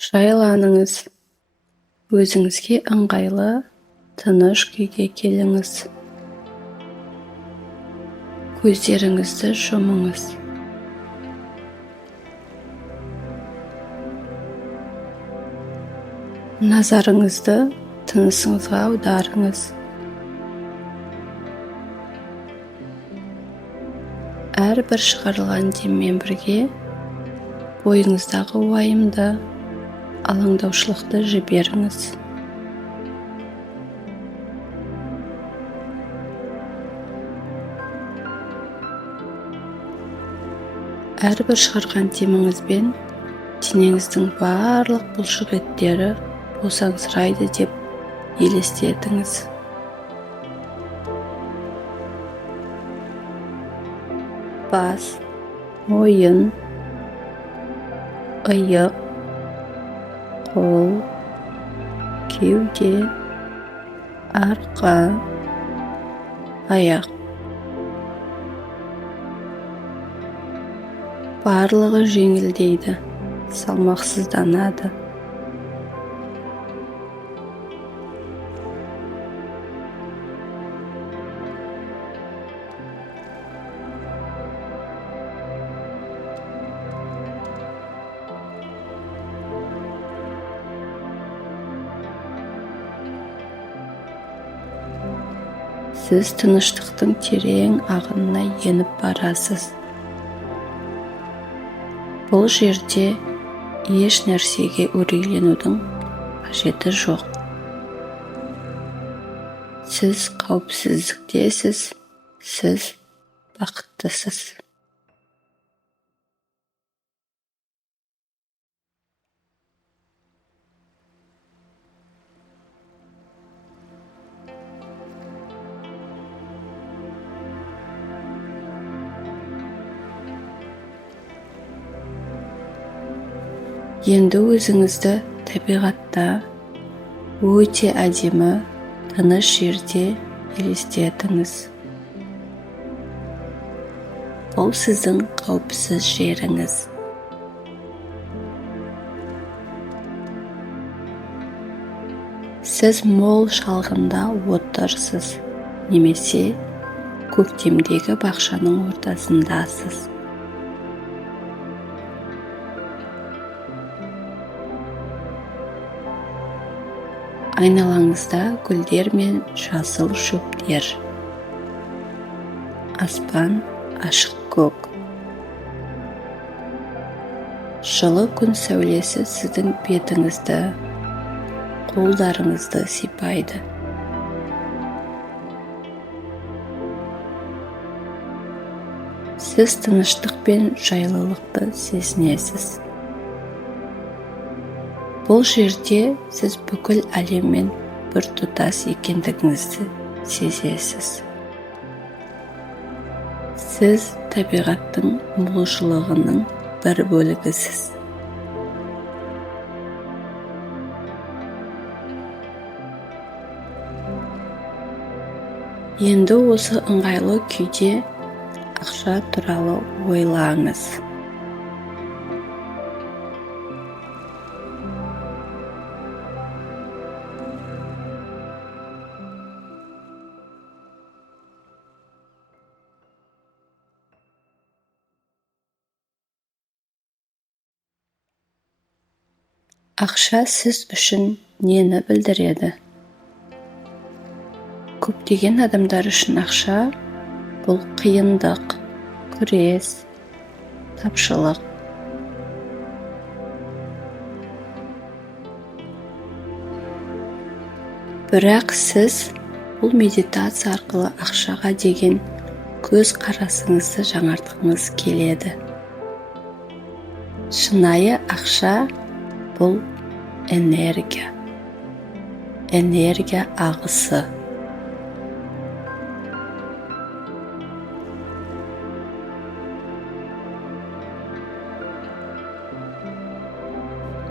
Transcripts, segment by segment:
Жайланыңыз. Өзіңізге ыңғайлы, тыныш күйге келіңіз. Көздеріңізді жұмыңыз. Назарыңызды тынысыңызға аударыңыз. Әрбір шығарылған деммен бірге бойыңыздағы уайымды, алаңдаушылықты жіберіңіз. Әрбір шығарған деміңізбен денеңіздің барлық бұлшық еттері босаңсырайды деп елестетіңіз. Бас, мойын, иық, қол, кеуде, арқа, аяқ. Барлығы жеңілдейді, салмақсызданады. Сіз тыныштықтың терең ағынына еніп барасыз. Бұл жерде еш нәрсеге үрейленудің қажеті жоқ. Сіз қауіпсіздіктесіз, сіз бақыттысыз. Енді өзіңізді табиғатта өте әдемі, тыныш жерде елестетіңіз. Бұл сіздің қауіпсіз жеріңіз. Сіз мол шалғында отырсыз, немесе көктемдегі бақшаның ортасындасыз. Айналаңызда гүлдер мен жасыл шөптер. Аспан ашық көк. Жылы күн сәулесі сіздің бетіңізді, қолдарыңызды сипайды. Сіз тыныштық пен жайлылықты сезінесіз. Бұл жерде сіз бүкіл әлеммен бір тұтас екендігіңізді сезесіз. Сіз табиғаттың молшылығының бір бөлігісіз. Енді осы ыңғайлы күйде ақша туралы ойлаңыз. Ақша сіз үшін нені білдіреді? Көптеген адамдар үшін ақша бұл қиындық, күрес, тапшылық. Бірақ сіз бұл медитация арқылы ақшаға деген көз қарасыңызды жаңартқыңыз келеді. Шынайы ақша бұл энергия ағысы.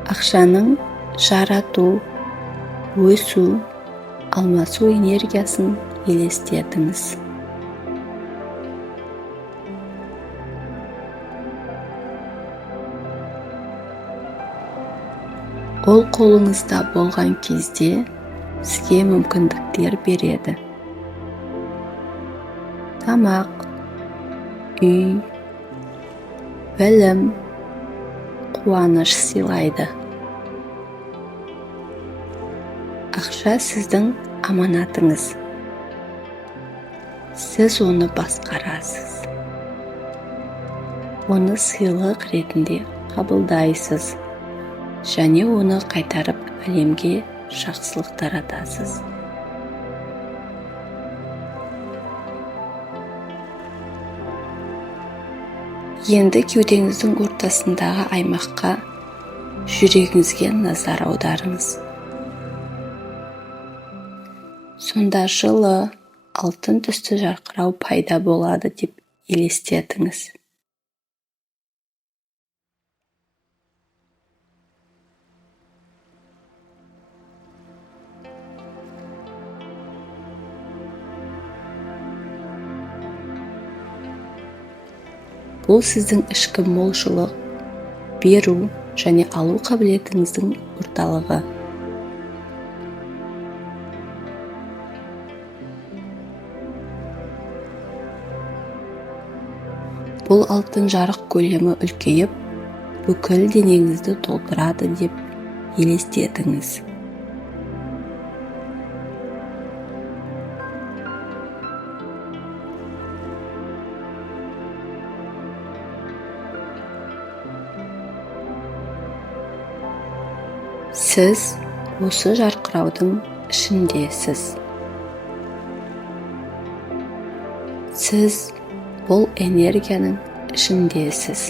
Ақшаның жарату, өсу, алмасу энергиясын елестетіңіз. Ол қолыңызда болған кезде сізге мүмкіндіктер береді. Тамақ, үй, білім, қуаныш сыйлайды. Ақша сіздің аманатыңыз. Сіз оны басқарасыз. Оны сыйлық ретінде қабылдайсыз және оны қайтарып әлемге жақсылық таратасыз. Енді кеудеңіздің ортасындағы аймаққа жүрегіңізге назар аударыңыз. Сонда жылы, алтын түсті жарқырау пайда болады деп елестетіңіз. Бұл сіздің ішкі молшылық, беру және алу қабілетіңіздің орталығы. Бұл алтын жарық көлемі үлкейіп, бүкіл денеңізді толтырады деп елестетіңіз. Сіз осы жарқыраудың ішіндесіз. Сіз бұл энергияның ішіндесіз.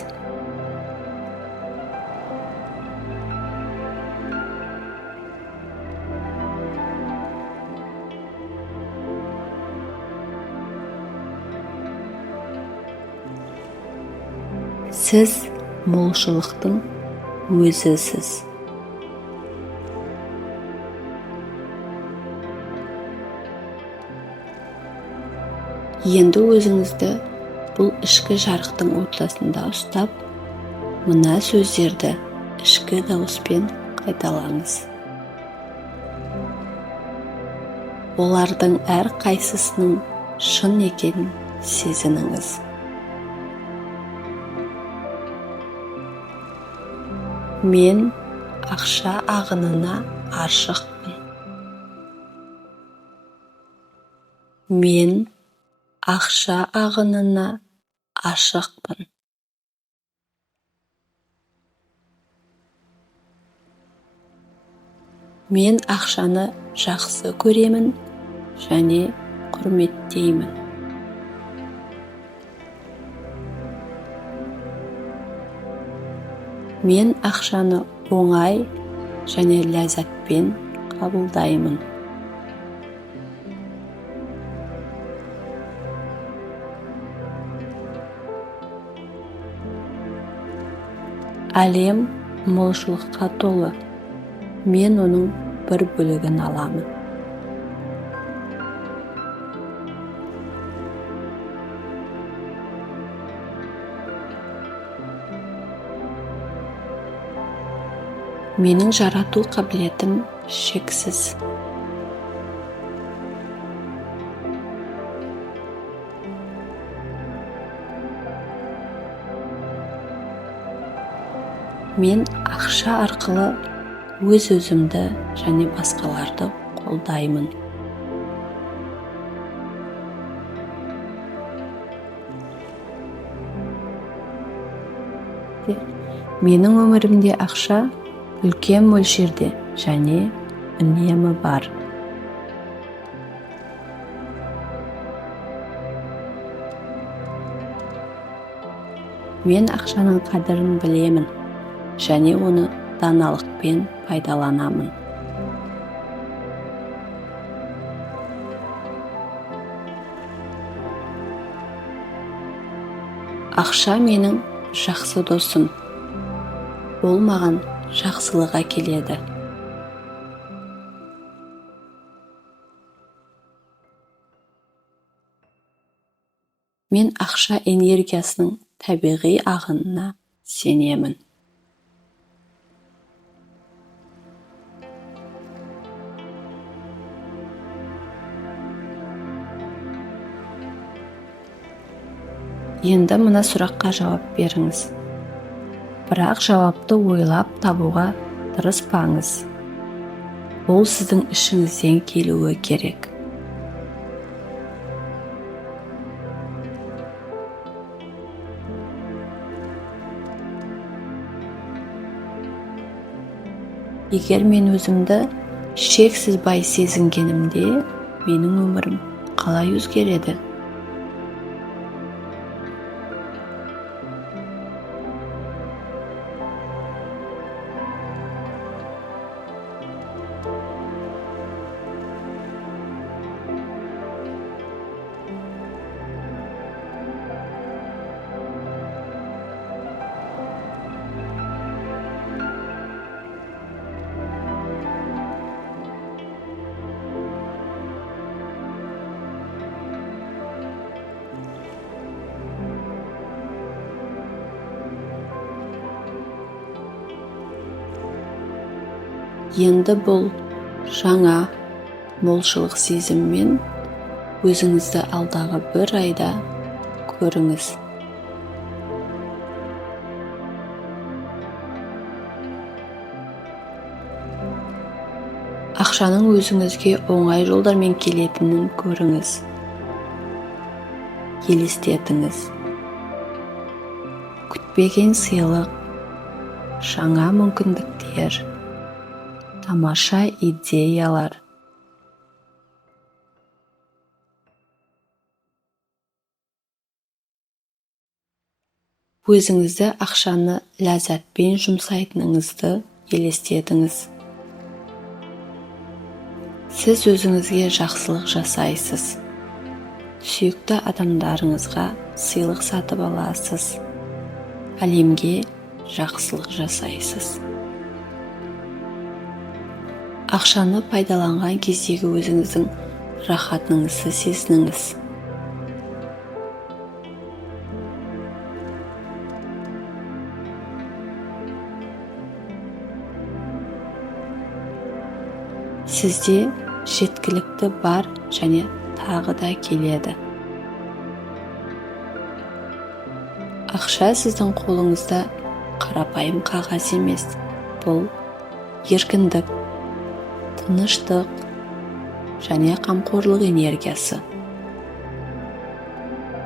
Сіз молшылықтың өзісіз. Енді өзіңізді бұл ішкі жарықтың ортасында ұстап, мына сөздерді ішкі дауыспен қайталаңыз. Олардың әр қайсысының шын екенін сезініңіз. Мен ақша ағынына ашықпын. Мен ақша ағынына ашықпын. Мен ақшаны жақсы көремін және құрметтеймін. Мен ақшаны оңай және ләззатпен қабылдаймын. Әлем молшылыққа толы. Мен оның бір бөлігін аламын. Менің жарату қабілетім шексіз. Мен ақша арқылы өз-өзімді және басқаларды қолдаймын. Менің өмірімде ақша үлкен мөлшерде және үнемі бар. Мен ақшаның қадірін білемін және оны даналықпен пайдаланамын. Ақша менің жақсы досым. Ол маған жақсылық әкеледі. Мен ақша энергиясының табиғи ағынына сенемін. Енді мына сұраққа жауап беріңіз. Бірақ жауапты ойлап табуға тырыспаңыз. Ол сіздің ішіңізден келуі керек. Егер мен өзімді шексіз бай сезінгенімде, менің өмірім қалай өзгереді? Енді бұл жаңа молшылық сезіммен өзіңізді алдағы бір айда көріңіз. Ақшаның өзіңізге оңай жолдармен келетінін көріңіз. Елестетіңіз. Күтпеген сыйлық, жаңа мүмкіндіктер, тамаша идеялар. Өзіңізді ақшаны ләззатпен жұмсайтыныңызды елестетіңіз. Сіз өзіңізге жақсылық жасайсыз. Сүйікті адамдарыңызға сыйлық сатып аласыз. Әлемге жақсылық жасайсыз. Ақшаны пайдаланған кездегі өзіңіздің рахатыңызды сезініңіз. Сізде жеткілікті бар және тағы да келеді. Ақша сіздің қолыңызда қарапайым қағаз емес. Бұл еркіндік, тыныштық және қамқорлық энергиясы.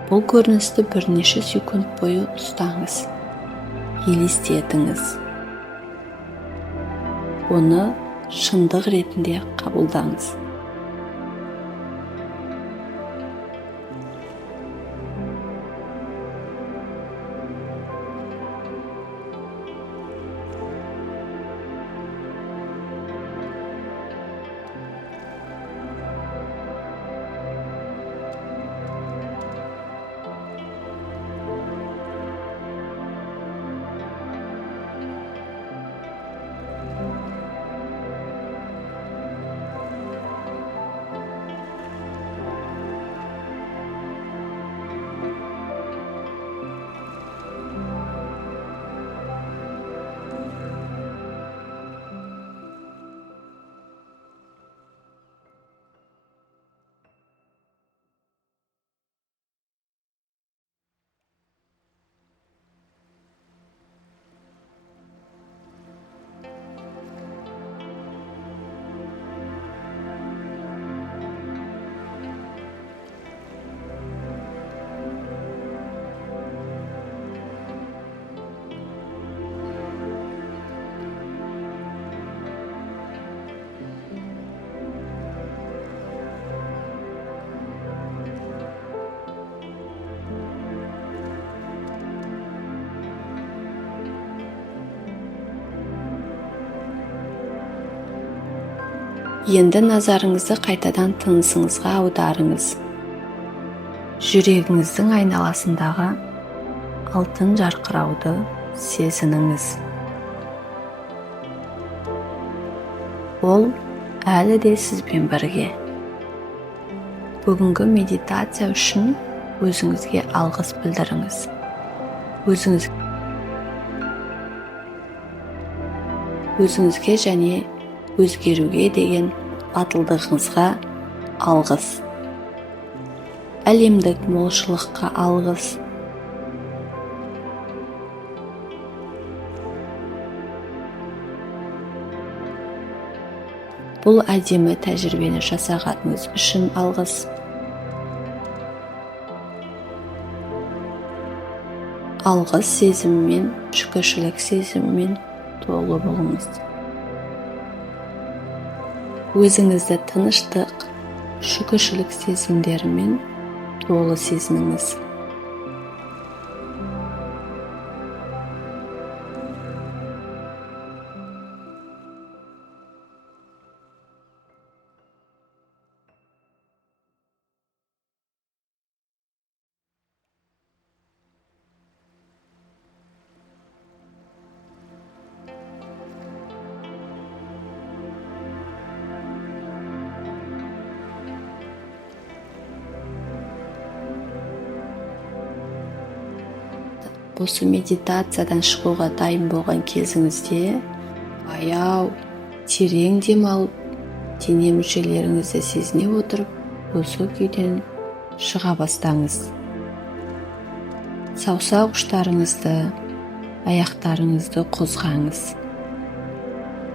Бұл көріністі бірнеше секунд бойы ұстаңыз. Елестетіңіз. Оны шындық ретінде қабылдаңыз. Енді назарыңызды қайтадан тынысыңызға аударыңыз. Жүрегіңіздің айналасындағы алтын жарқырауды сезініңіз. Ол әлі де сізбен бірге. Бүгінгі медитация үшін өзіңізге алғыс білдіріңіз. Өзіңізге және өзгеруге деген батылдығыңызға алғыс. Әлемдік молшылыққа алғыс. Бұл әдемі тәжірибені жасағаныңыз үшін алғыс. Алғыс сезімімен, шүкіршілік сезімімен толы болыңыз. Өзіңізді тыныштық, шүкіршілік сезімдерімен толы сезініңіз. Осы медитациядан шығуға дайын болған кезіңізде баяу, терең демалып, дене мүшелеріңізді сезіне отырып, осы күйден шыға бастаңыз. Саусақ ұштарыңызды, аяқтарыңызды қозғаңыз.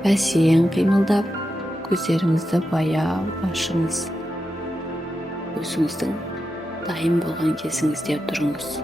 Бәсең қимылдап, көздеріңізді баяу ашыңыз. Өзіңіздің дайын болған кезіңізде тұрыңыз.